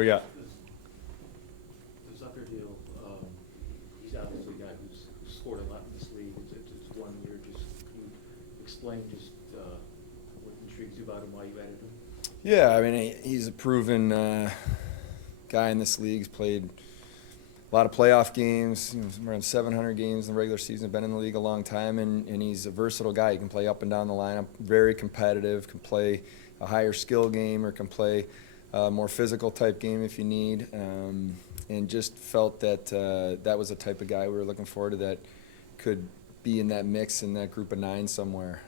we got? This Zucker deal, he's obviously a guy who's scored a lot in this league. It's 1 year. Just can you explain just what intrigues you about him, why you added him? Yeah, I mean, he's a proven guy in this league. He's played a lot of playoff games, around 700 games in the regular season. Been in the league a long time, and he's a versatile guy. He can play up and down the lineup, very competitive, can play a higher skill game or can play a more physical type game if you need. And just felt that that was the type of guy we were looking forward to that could be in that mix in that group of 9 somewhere,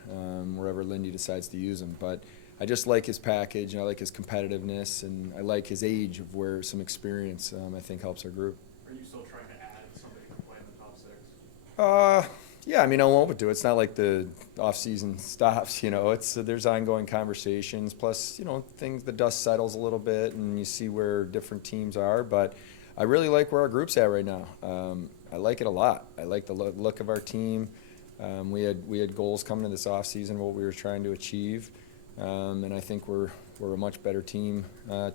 wherever Lindy decides to use him. But I just like his package, and I like his competitiveness, and I like his age of where some experience I think helps our group. Are you still trying to add somebody to play in the top 6? Yeah, I mean, I won't do it. It's not like the off-season stops, It's there's ongoing conversations. Plus, the dust settles a little bit, and you see where different teams are. But I really like where our group's at right now. I like it a lot. I like the look of our team. We had goals coming to this off-season, what we were trying to achieve, and I think we're a much better team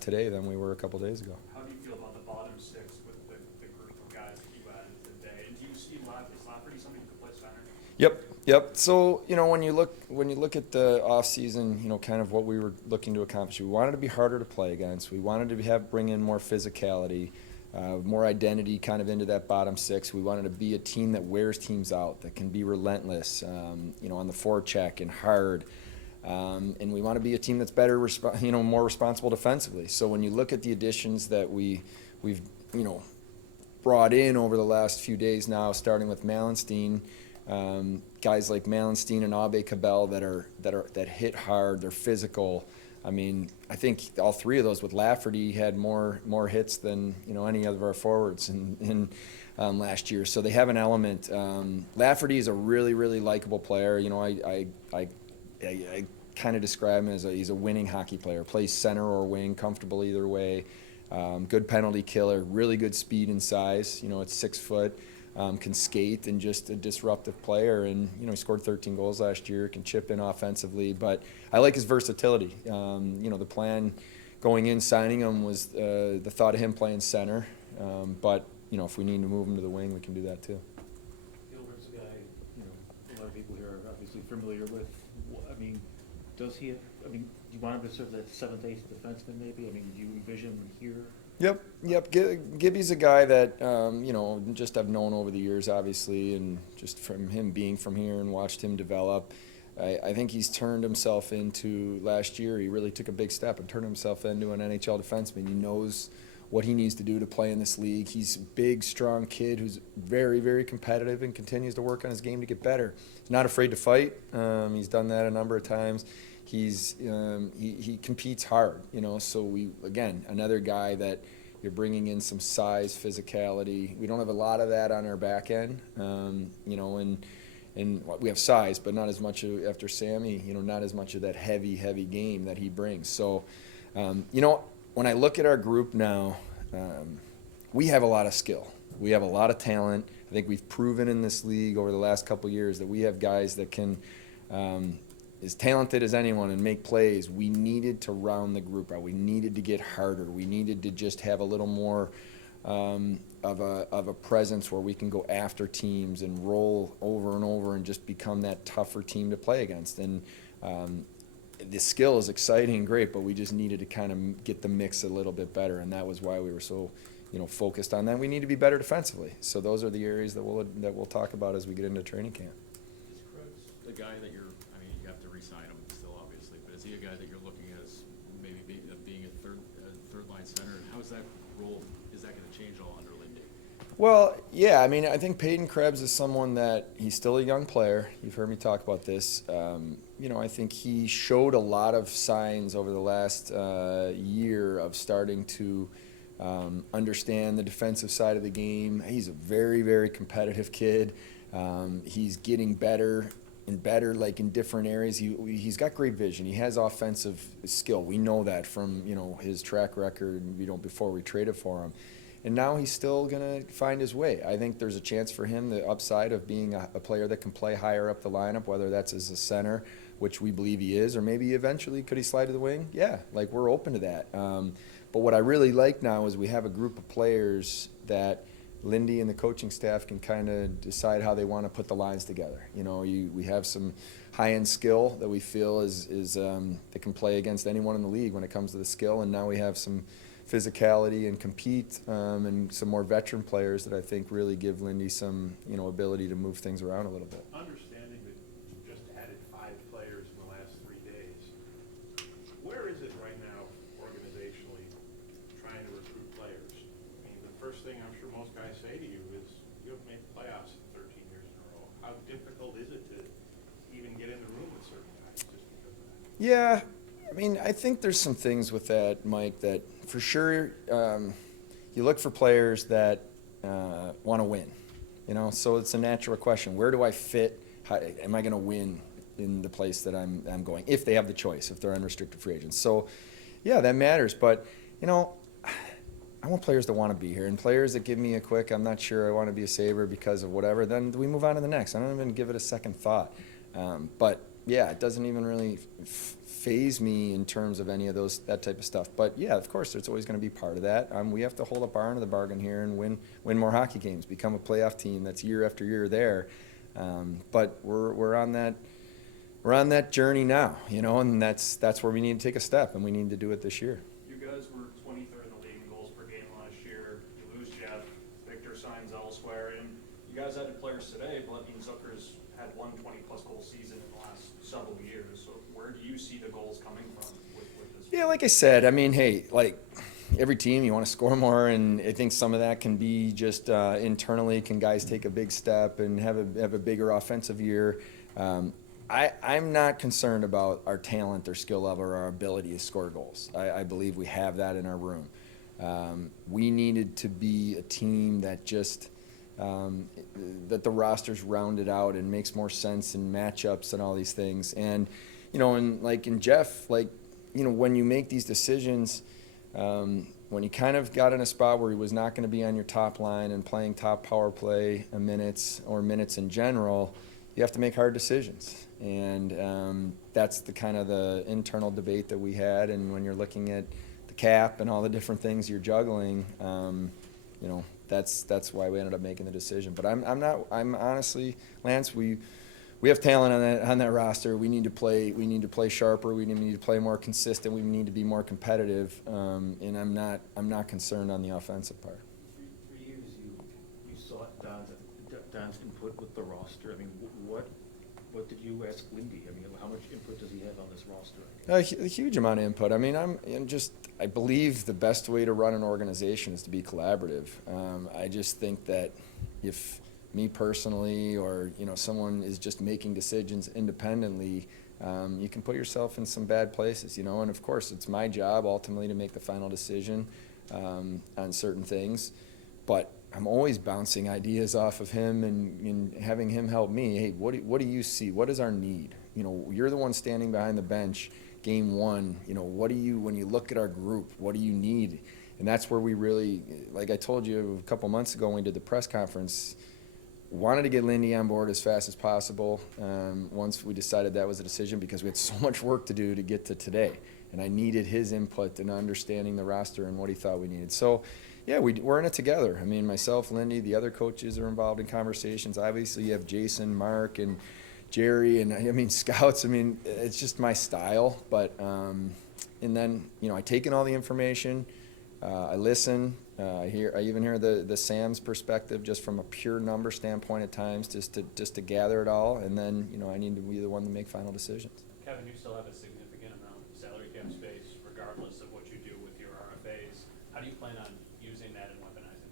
today than we were a couple days ago. How do you feel about the bottom 6 with the group of guys that you added today? And do you see is Lafferty somebody who could play center? Yep. So when you look at the off season, kind of what we were looking to accomplish, we wanted to be harder to play against. We wanted to bring in more physicality, more identity, kind of into that bottom 6. We wanted to be a team that wears teams out, that can be relentless, on the forecheck and hard. And we want to be a team that's better, more responsible defensively. So when you look at the additions that we've brought in over the last few days now, starting with Malenstein, guys like Malenstein and Abe Cabell that hit hard, they're physical. I mean, I think all 3 of those with Lafferty had more hits than any of our forwards in last year. So they have an element. Lafferty is a really, really likable player. I kind of describe him as he's a winning hockey player. Plays center or wing, comfortable either way. Good penalty killer, really good speed and size. At 6 foot, can skate, and just a disruptive player. And he scored 13 goals last year. Can chip in offensively, but I like his versatility. The plan going in signing him was the thought of him playing center. But if we need to move him to the wing, we can do that too. Gilbert's a guy, a lot of people here are obviously familiar with. I mean, do you want him to serve that 7th, 8th defenseman maybe? I mean, do you envision him here? Yep. Gibby's a guy that, just I've known over the years, obviously, and just from him being from here and watched him develop. I think he's turned himself into, last year, he really took a big step and turned himself into an NHL defenseman. He knows what he needs to do to play in this league. He's a big, strong kid who's very, very competitive and continues to work on his game to get better. He's not afraid to fight. He's done that a number of times. He competes hard, so again, another guy that you're bringing in some size, physicality. We don't have a lot of that on our back end, and we have size, but not as much after Sammy, not as much of that heavy game that he brings. So, when I look at our group now, we have a lot of skill. We have a lot of talent. I think we've proven in this league over the last couple of years that we have guys that can, as talented as anyone and make plays. We needed to round the group out. We needed to get harder. We needed to just have a little more of a presence where we can go after teams and roll over and over and just become that tougher team to play against. And the skill is exciting and great, but we just needed to kind of get the mix a little bit better, and that was why we were so focused on that. We need to be better defensively. So those are the areas that we'll talk about as we get into training camp. Is Krebs the guy that you have to re-sign him still, obviously, but is he a guy that you're looking at as maybe being a third line center? And how is that role, is that going to change all under Lindy? Well, yeah, I think Peyton Krebs is someone that he's still a young player. You've heard me talk about this. I think he showed a lot of signs over the last year of starting to understand the defensive side of the game. He's a very, very competitive kid. He's getting better and better, like in different areas. He's got great vision. He has offensive skill. We know that from his track record. Before we traded for him, and now he's still gonna find his way. I think there's a chance for him, the upside of being a player that can play higher up the lineup, whether that's as a center, which we believe he is, or maybe eventually could he slide to the wing? Yeah, like we're open to that. But what I really like now is we have a group of players that Lindy and the coaching staff can kind of decide how they want to put the lines together. You know, we have some high-end skill that we feel is that can play against anyone in the league when it comes to the skill, and now we have some physicality and compete, and some more veteran players that I think really give Lindy some, ability to move things around a little bit. Understanding that you just added 5 players in the last 3 days, where is it right now organizationally trying to recruit players? I mean, the first thing I'm sure most guys say to you is, you haven't made the playoffs 13 years in a row. How difficult is it to even get in the room with certain guys just because of that? Yeah, I mean, I think there's some things with that, Mike, that for sure you look for players that want to win. So it's a natural question. Where do I fit? How, am I going to win in the place that I'm going, if they have the choice, if they're unrestricted free agents? So, yeah, that matters. But, I want players that want to be here, and players that give me a quick, I'm not sure I want to be a Sabre because of whatever, then we move on to the next. I don't even give it a second thought. But, yeah, it doesn't even really phase me in terms of any of that type of stuff. But, yeah, of course, there's always going to be part of that. We have to hold up our end of the bargain here and win more hockey games, become a playoff team that's year after year there. But we're on that journey now, and that's where we need to take a step, and we need to do it this year. You guys were 23rd in the league in goals per game last year. You lose Jeff. Victor signs elsewhere. And you guys added players today, but Zucker's had 120-plus goal season in the last several years. So where do you see the goals coming from with this? Yeah, like I said, I mean, hey, like every team, you want to score more, and I think some of that can be just internally. Can guys take a big step and have a bigger offensive year? I'm not concerned about our talent, our skill level, or our ability to score goals. I believe we have that in our room. We needed to be a team that just that the roster's rounded out and makes more sense in matchups and all these things. And in Jeff, when you make these decisions, when he kind of got in a spot where he was not going to be on your top line and playing top power play minutes or minutes in general, you have to make hard decisions. And that's the kind of the internal debate that we had. And when you're looking at the cap and all the different things you're juggling, that's why we ended up making the decision. But I'm honestly, Lance, we have talent on that roster. We need to play sharper. We need to play more consistent. We need to be more competitive. And I'm not concerned on the offensive part. 3 years you sought Don's input with the roster. I mean, what did you ask Lindy? I mean, how much input does he have on this roster? A huge amount of input. I mean, I believe the best way to run an organization is to be collaborative. I just think that if me personally or someone is just making decisions independently, you can put yourself in some bad places. And of course, it's my job ultimately to make the final decision on certain things, but I'm always bouncing ideas off of him and having him help me. Hey, what do you see? What is our need? You're the one standing behind the bench, game one. What do you, when you look at our group, what do you need? And that's where we really, like I told you a couple months ago when we did the press conference, wanted to get Lindy on board as fast as possible once we decided that was a decision, because we had so much work to do to get to today. And I needed his input and understanding the roster and what he thought we needed. So, yeah, we're in it together. I mean, myself, Lindy, the other coaches are involved in conversations. Obviously, you have Jason, Mark, and Jerry, and scouts. It's just my style. But and then I take in all the information. I listen. I even hear the Sam's perspective, just from a pure number standpoint at times, just to gather it all. And then I need to be the one to make final decisions. Kevin, you still have a significant amount of salary cap space, regardless of what you do with your RFAs. How do you plan on using that and weaponizing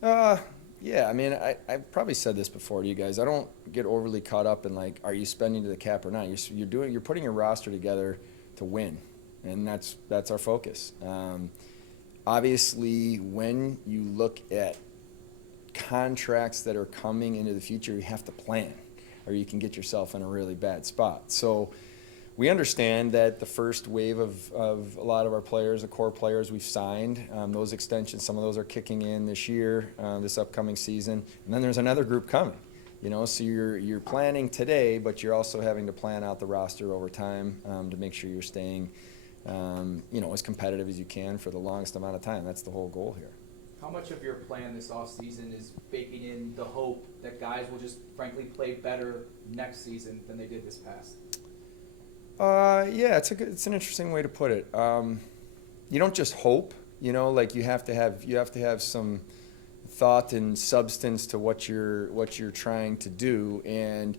that? Yeah, I've probably said this before to you guys. I don't get overly caught up in are you spending to the cap or not. You're putting your roster together to win, and that's our focus. Obviously, when you look at contracts that are coming into the future, you have to plan, or you can get yourself in a really bad spot. So we understand that the first wave of a lot of our players, the core players we've signed, those extensions, some of those are kicking in this year, this upcoming season. And then there's another group coming. You know, so you're planning today, but you're also having to plan out the roster over time to make sure you're staying, you know, as competitive as you can for the longest amount of time. That's the whole goal here. How much of your plan this offseason is baking in the hope that guys will just frankly play better next season than they did this past? Yeah, it's an interesting way to put it. You don't just hope, you know, like you have to have some thought and substance to what you're trying to do. And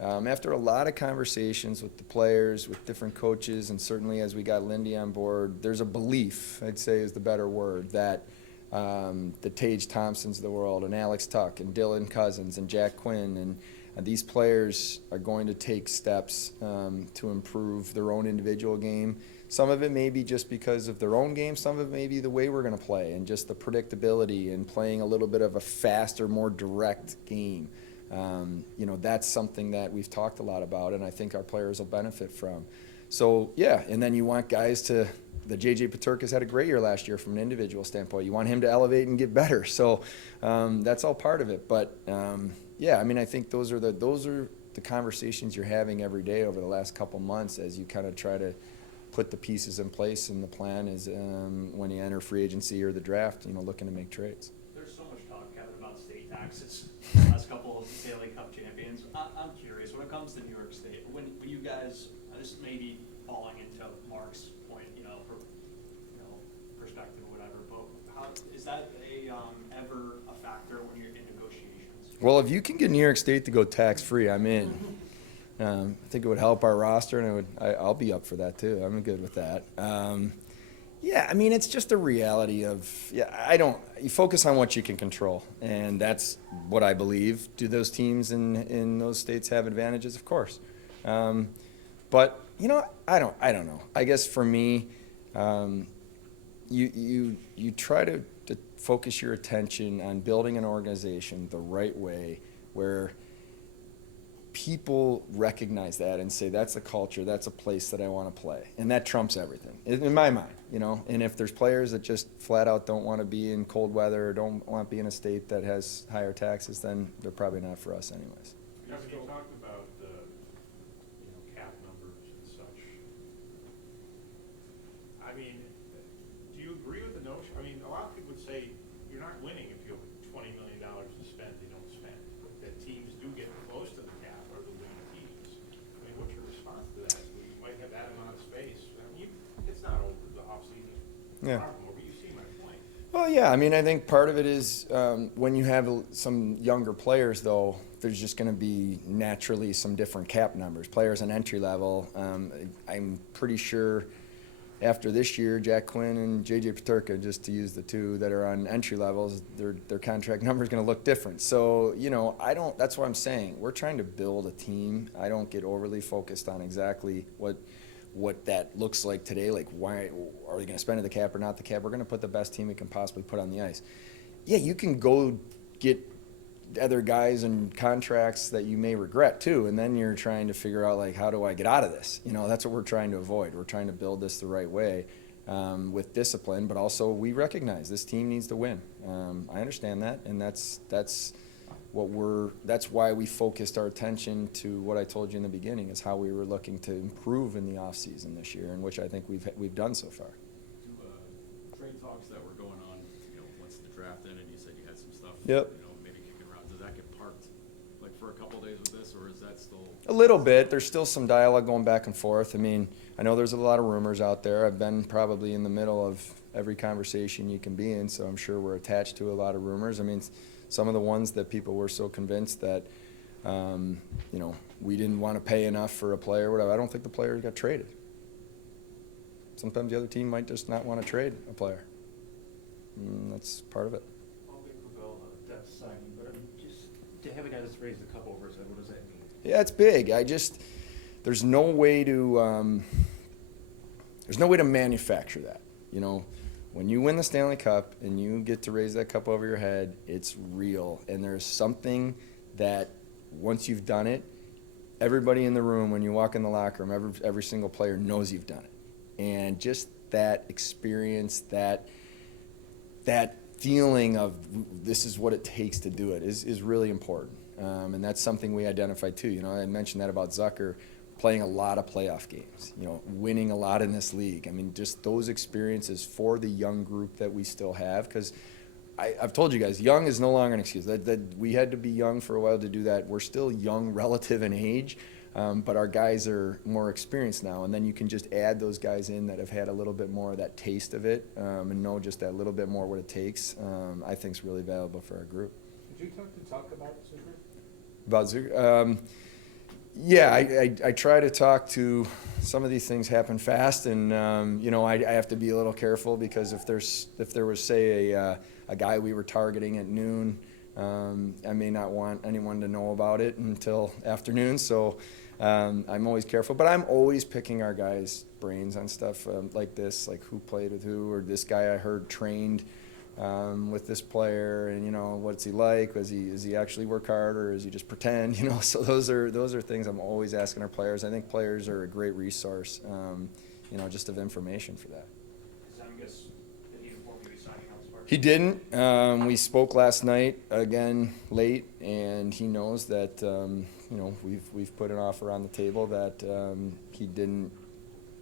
after a lot of conversations with the players, with different coaches, and certainly as we got Lindy on board, there's a belief, I'd say is the better word, that the Tage Thompsons of the world and Alex Tuck and Dylan Cousins and Jack Quinn and these players are going to take steps to improve their own individual game. Some of it may be just because of their own game. Some of it may be the way we're going to play and just the predictability and playing a little bit of a faster, more direct game. You know, that's something that we've talked a lot about, and I think our players will benefit from. So, yeah, and then you want guys to – the J.J. Peterka's had a great year last year from an individual standpoint. You want him to elevate and get better. So that's all part of it. But, yeah, I mean, I think those are the conversations you're having every day over the last couple months as you kind of try to put the pieces in place, and the plan is when you enter free agency or the draft, you know, looking to make trades. There's so much talk, Kevin, about state taxes. The last couple of Stanley Cup champions. I'm curious, when it comes to New York State, when you guys, this may be falling into Mark's point, perspective or whatever, but how is that ever a factor when you're in negotiations? Well, if you can get New York State to go tax-free, I'm in. I think it would help our roster, and I'll be up for that too. I'm good with that. Yeah, I mean, it's just a reality of, you focus on what you can control, and that's what I believe. Do those teams in those states have advantages? Of course. But, you know, I don't know. I guess for me, you try to focus your attention on building an organization the right way where people recognize that and say, that's a culture, that's a place that I want to play. And that trumps everything, in my mind, you know. And if there's players that just flat out don't want to be in cold weather or don't want to be in a state that has higher taxes, then they're probably not for us anyways. Kevin, you talked about cap numbers and such. I mean, do you agree with the notion? I mean, a lot of people would say you're not winning if you have $20 million to spend, you don't spend. But that teams do get close to the cap or the winning teams. I mean, what's your response to that? We might have that amount of space. I mean, it's not over the offseason. Yeah. But you see my point. Well, yeah, I mean, I think part of it is when you have some younger players, though, there's just going to be naturally some different cap numbers. Players on entry level, I'm pretty sure after this year, Jack Quinn and J.J. Peterka, just to use the two that are on entry levels, their contract number is going to look different. So, you know, that's what I'm saying. We're trying to build a team. I don't get overly focused on exactly what that looks like today. Like, why are they going to spend the cap or not the cap? We're going to put the best team we can possibly put on the ice. Yeah, you can go get other guys and contracts that you may regret too, and then you're trying to figure out, like, how do I get out of this? You know, that's what we're trying to avoid. We're trying to build this the right way with discipline, but also we recognize this team needs to win. I understand that, and that's why we focused our attention to what I told you in the beginning, is how we were looking to improve in the off season this year, and which I think we've done so far. Trade talks that were going on, you know, once the draft ended, you said you had some stuff. Yep. You know, maybe kicking around. Does that get parked, like, for a couple days with this, or is that still? A little bit. There's still some dialogue going back and forth. I mean, I know there's a lot of rumors out there. I've been probably in the middle of every conversation you can be in, so I'm sure we're attached to a lot of rumors. I mean, some of the ones that people were so convinced that, you know, we didn't want to pay enough for a player, whatever. I don't think the players got traded. Sometimes the other team might just not want to trade a player. And that's part of it. I'll be Pavel, depth signing, but I mean, just to have a guy that's raised the cup over his head, what does that mean? Yeah, it's big. There's no way to manufacture that. You know, when you win the Stanley Cup and you get to raise that cup over your head, it's real. And there's something that once you've done it, everybody in the room, when you walk in the locker room, every single player knows you've done it. And just that experience, that feeling of this is what it takes to do it is really important. And that's something we identified too. You know, I mentioned that about Zucker, playing a lot of playoff games, you know, winning a lot in this league. I mean, just those experiences for the young group that we still have, because I've told you guys, young is no longer an excuse. That we had to be young for a while to do that. We're still young relative in age, but our guys are more experienced now. And then you can just add those guys in that have had a little bit more of that taste of it, and know just that little bit more what it takes. I think is really valuable for our group. Did you talk about Zucker? About Zucker? Yeah, I try to talk to. Some of these things happen fast, and you know, I have to be a little careful, because if there was, say, a guy we were targeting at noon, I may not want anyone to know about it until afternoon. So I'm always careful, but I'm always picking our guys' brains on stuff like this, like who played with who, or this guy I heard trained with this player, and you know, what's he like? Does he actually work hard, or is he just pretend? You know, so those are things I'm always asking our players. I think players are a great resource, you know, just of information for that. Did he inform you he's signing elsewhere? He didn't. We spoke last night again late, and he knows that you know, we've put an offer on the table that he didn't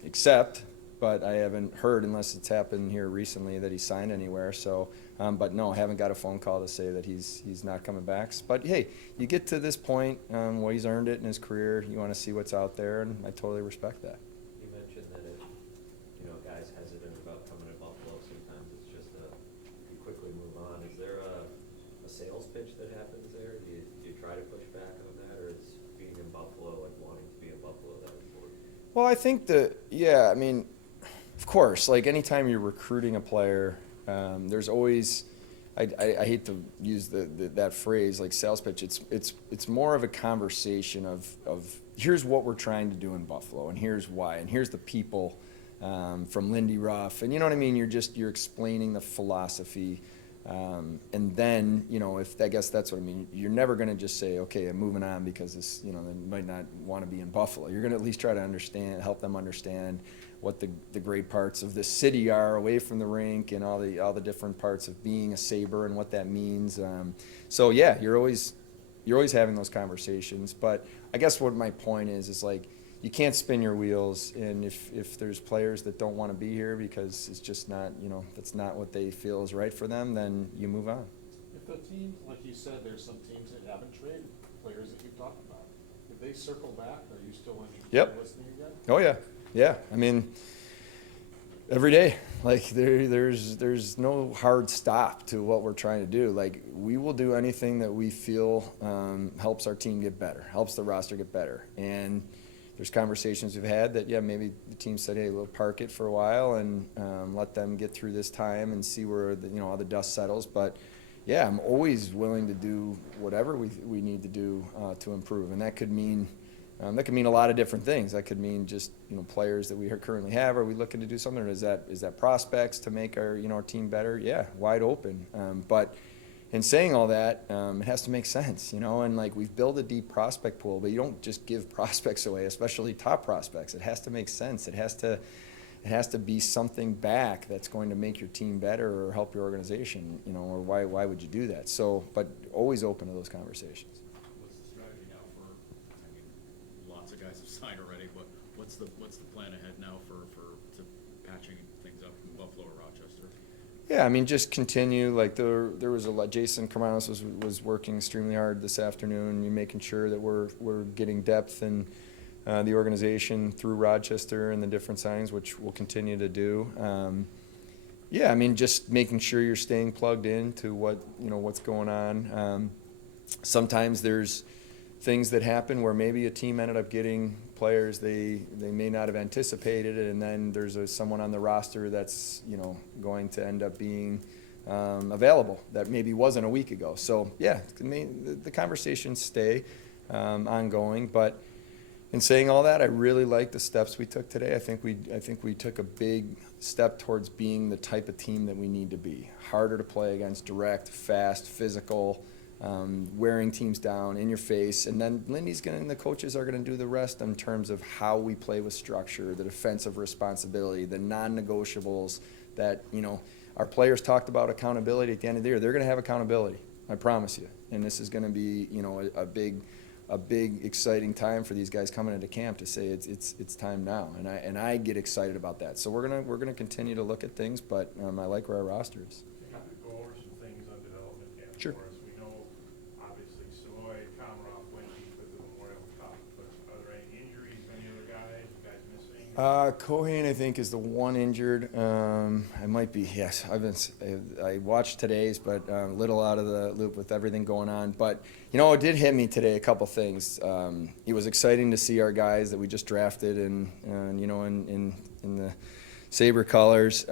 accept. But I haven't heard, unless it's happened here recently, that he signed anywhere. So, but no, I haven't got a phone call to say that he's not coming back. But hey, you get to this point where he's earned it in his career. You want to see what's out there, and I totally respect that. You mentioned that if, you know, guys hesitant about coming to Buffalo, sometimes it's just you quickly move on. Is there a sales pitch that happens there? Do you try to push back on that, or is being in Buffalo and wanting to be in Buffalo that important? Well, I think I mean, of course, like anytime you're recruiting a player, there's always, I hate to use that phrase like sales pitch. It's more of a conversation of here's what we're trying to do in Buffalo, and here's why, and here's the people from Lindy Ruff, and you know what I mean. You're explaining the philosophy, and then, you know, I guess that's what I mean. You're never going to just say, okay, I'm moving on because this, you know, they might not want to be in Buffalo. You're going to at least try to help them understand what the great parts of this city are away from the rink, and all the different parts of being a Sabre and what that means. So yeah, you're always having those conversations. But I guess what my point is like, you can't spin your wheels, and if there's players that don't want to be here because it's just not, you know, that's not what they feel is right for them, then you move on. If the teams, like you said, there's some teams that haven't traded players that you've talked about. If they circle back, are you still interested in listening again? Oh yeah. Yeah, I mean, every day, like there's no hard stop to what we're trying to do. Like, we will do anything that we feel helps our team get better, helps the roster get better. And there's conversations we've had that, yeah, maybe the team said, hey, we'll park it for a while and let them get through this time and see where all the dust settles. But yeah, I'm always willing to do whatever we need to do to improve, and that could mean. That could mean a lot of different things. That could mean just, you know, players that we currently have. Are we looking to do something, or is that prospects to make our team better? Yeah, wide open. But in saying all that, it has to make sense, you know. And like, we've built a deep prospect pool, but you don't just give prospects away, especially top prospects. It has to make sense. It has to be something back that's going to make your team better or help your organization, you know. Or why would you do that? So, but always open to those conversations. What's the strategy now for? I mean, lots of guys have signed already. But what's the plan ahead now for patching things up in Buffalo or Rochester? Yeah, I mean, just continue. Like, there was a lot. Jason Carmanos was working extremely hard this afternoon. You're making sure that we're getting depth in the organization through Rochester and the different signings, which we'll continue to do. Yeah, I mean, just making sure you're staying plugged in to what's going on. Sometimes there's things that happen where maybe a team ended up getting players they may not have anticipated, and then there's someone on the roster that's, you know, going to end up being available that maybe wasn't a week ago. So yeah, the conversations stay ongoing. But in saying all that, I really like the steps we took today. I think we took a big step towards being the type of team that we need to be. Harder to play against, direct, fast, physical, wearing teams down, in your face. And then and the coaches are going to do the rest in terms of how we play with structure, the defensive responsibility, the non-negotiables that, you know, our players talked about accountability at the end of the year. They're going to have accountability. I promise you. And this is going to be, you know, a big exciting time for these guys coming into camp to say it's time now, and I get excited about that. So we're gonna continue to look at things, but I like where our roster is. You have to go over some things on development camp Sure. for us. We know, obviously, Savoy, Komarov went deep with the Memorial Cup, but are there any injuries, any other guys, you guys missing? Cohen, I think, is the one injured. I might be, yes. I watched today's, but a little out of the loop with everything going on. But, you know, it did hit me today, a couple things. It was exciting to see our guys that we just drafted and you know, in the Sabre colors.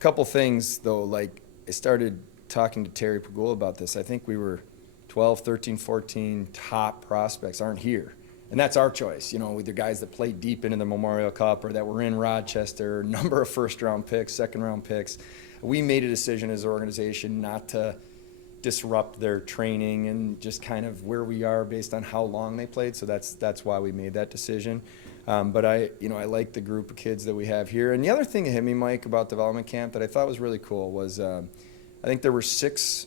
Couple things, though, like I started talking to Terry Pagula about this. I think we were 12, 13, 14 top prospects aren't here. And that's our choice, you know, either guys that played deep into the Memorial Cup or that were in Rochester, number of first-round picks, second-round picks. We made a decision as an organization not to disrupt their training and just kind of where we are based on how long they played. So that's why we made that decision. But I like the group of kids that we have here. And the other thing that hit me, Mike, about development camp that I thought was really cool was I think there were six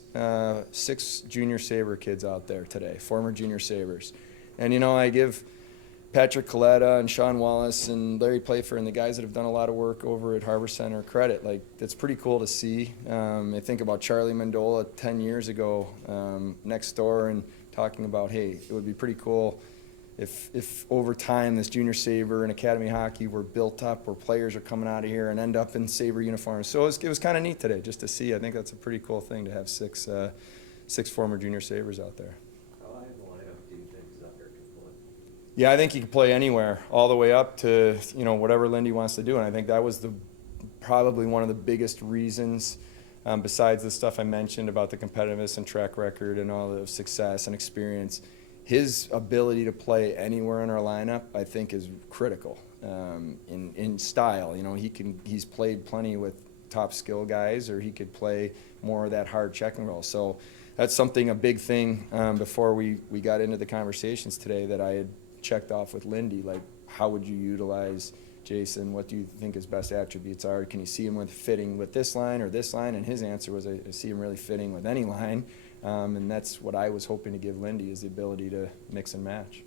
junior Sabre kids out there today, former junior Sabres. And, you know, I give Patrick Coletta and Sean Wallace and Larry Playfair and the guys that have done a lot of work over at Harbor Center credit. Like, that's pretty cool to see. I think about Charlie Mandola 10 years ago next door and talking about, hey, it would be pretty cool if over time this junior Sabre and academy hockey were built up where players are coming out of here and end up in Sabre uniforms. So it was kind of neat today just to see. I think that's a pretty cool thing to have six former junior Sabres out there. How high in the lineup do you think Zucker can play? Yeah, I think he can play anywhere, all the way up to, you know, whatever Lindy wants to do. And I think that was probably one of the biggest reasons, besides the stuff I mentioned about the competitiveness and track record and all the success and experience. His ability to play anywhere in our lineup, I think, is critical in style. You know, he's played plenty with top skill guys, or he could play more of that hard checking role. So that's a big thing before we got into the conversations today that I had checked off with Lindy. Like, how would you utilize Jason? What do you think his best attributes are? Can you see him fitting with this line or this line? And his answer was, I see him really fitting with any line. And that's what I was hoping to give Lindy, is the ability to mix and match.